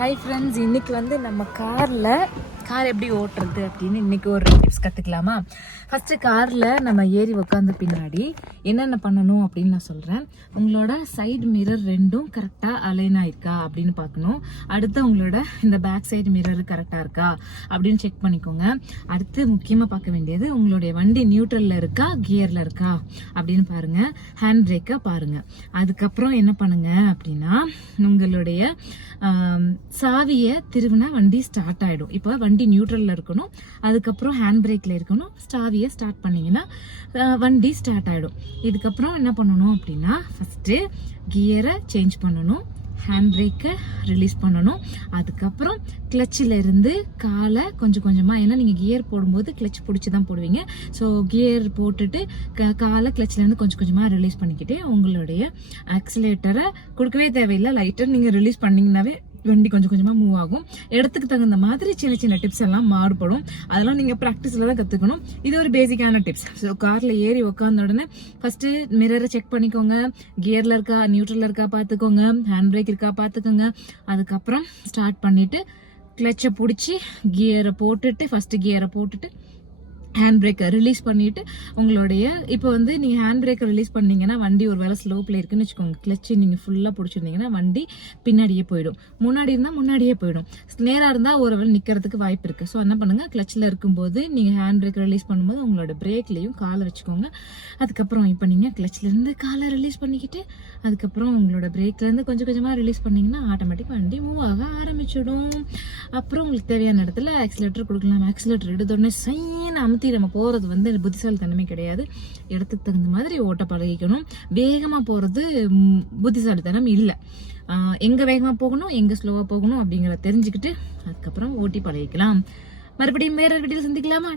Hi friends, இன்றைக்கி நம்ம car எப்படி ஓட்டுறது அப்படின்னு இன்றைக்கி ஒரு டிப்ஸ் கற்றுக்கலாமா? ஃபஸ்ட்டு காரில் நம்ம ஏறி உட்காந்த பின்னாடி என்னென்ன பண்ணணும் அப்படின்னு நான் சொல்கிறேன். உங்களோட சைடு மிரர் ரெண்டும் கரெக்டாக அலைன் ஆயிருக்கா அப்படின்னு பார்க்கணும். அடுத்து உங்களோட இந்த பேக் சைடு மிரர் கரெக்டாக இருக்கா அப்படின்னு செக் பண்ணிக்கோங்க. அடுத்து முக்கியமாக பார்க்க வேண்டியது உங்களுடைய வண்டி நியூட்ரலில் இருக்கா கியரில் இருக்கா அப்படின்னு பாருங்கள். ஹேண்ட் பிரேக்கை பாருங்கள். அதுக்கப்புறம் என்ன பண்ணுங்க அப்படின்னா, உங்களுடைய சாவியை திருவினா வண்டி ஸ்டார்ட் ஆகிடும். இப்போ வண்டி நியூட்ரலில் இருக்கணும், அதுக்கப்புறம் ஹேண்ட் பிரேக்கில் இருக்கணும். சாவியை ஸ்டார்ட் பண்ணிங்கன்னா வண்டி ஸ்டார்ட் ஆகிடும். இதுக்கப்புறம் என்ன பண்ணணும் அப்படின்னா, ஃபஸ்ட்டு கியரை சேஞ்ச் பண்ணணும், ஹேண்ட் பிரேக்கை ரிலீஸ் பண்ணணும். அதுக்கப்புறம் கிளச்சில் இருந்து காலை கொஞ்சம் கொஞ்சமாக, ஏன்னா நீங்கள் கியர் போடும்போது கிளச் பிடிச்சி தான் போடுவீங்க. ஸோ கியர் போட்டுட்டு காலை கிளச்சிலேருந்து கொஞ்சம் கொஞ்சமாக ரிலீஸ் பண்ணிக்கிட்டே உங்களுடைய ஆக்சிலேட்டரை கொடுக்கவே தேவையில்லை. லைட்டாக நீங்கள் ரிலீஸ் பண்ணிங்கன்னாவே வண்டி கொஞ்சம் கொஞ்சமாக மூவ் ஆகும். இடத்துக்கு தகுந்த மாதிரி சின்ன சின்ன டிப்ஸ் எல்லாம் மாறுபடும். அதெல்லாம் நீங்கள் ப்ராக்டிஸில் தான் கற்றுக்கணும். இது ஒரு பேசிக்கான டிப்ஸ். ஸோ காரில் ஏறி உட்காந்த உடனே ஃபஸ்ட்டு மிரரை செக் பண்ணிக்கோங்க. கியரில் இருக்கா நியூட்ரலில் இருக்கா பார்த்துக்கோங்க, ஹேண்ட் பிரேக் இருக்கா பார்த்துக்கோங்க. அதுக்கப்புறம் ஸ்டார்ட் பண்ணிவிட்டு கிளச்சை பிடிச்சி கியரை போட்டுட்டு, ஃபஸ்ட்டு கியரை போட்டுட்டு ஹேண்ட் பிரேக்கை ரிலீஸ் பண்ணிவிட்டு உங்களுடைய இப்போ நீங்கள் ஹேண்ட் பிரேக்கை ரிலீஸ் பண்ணிங்கன்னா வண்டி ஒரு வேளை ஸ்லோப்பில் இருக்குன்னு வச்சுக்கோங்க. கிளச்சு நீங்கள் ஃபுல்லாக பிடிச்சிருந்தீங்கன்னா வண்டி பின்னாடியே போயிடும். முன்னாடி இருந்தால் முன்னாடியே போயிடும். நேராக இருந்தால் ஒரு வேளை நிற்கிறதுக்கு வாய்ப்பு இருக்குது. ஸோ என்ன பண்ணுங்கள், கிளச்சில் இருக்கும்போது நீங்கள் ஹேண்ட் பிரேக்கை ரிலீஸ் பண்ணும்போது உங்களோட பிரேக்லேயும் காலை வச்சுக்கோங்க. அதுக்கப்புறம் இப்போ நீங்கள் கிளச்சிலேருந்து காலை ரிலீஸ் பண்ணிக்கிட்டு அதுக்கப்புறம் உங்களோட பிரேக்லேருந்து கொஞ்சம் கொஞ்சமாக ரிலீஸ் பண்ணிங்கன்னா ஆட்டோமேட்டிக் வண்டி மூவ் ஆக ஆரம்பிச்சிடும். அப்புறம் உங்களுக்கு தேவையான இடத்துல ஆக்சிலேட்டர் கொடுக்கலாம். ஆக்சிலேட்டர் எடுத்தோடனே சைன் அமுத்தி நம்ம போகிறது புத்திசாலித்தனமே கிடையாது. இடத்துக்கு தகுந்த மாதிரி ஓட்ட பழகிக்கணும். வேகமாக போகிறது புத்திசாலித்தனம் இல்லை. எங்கே வேகமாக போகணும், எங்கே ஸ்லோவாக போகணும் அப்படிங்கிறத தெரிஞ்சுக்கிட்டு அதுக்கப்புறம் ஓட்டி பழகிக்கலாம். மறுபடியும் வேற வீடியோவில் சந்திக்கலாமா?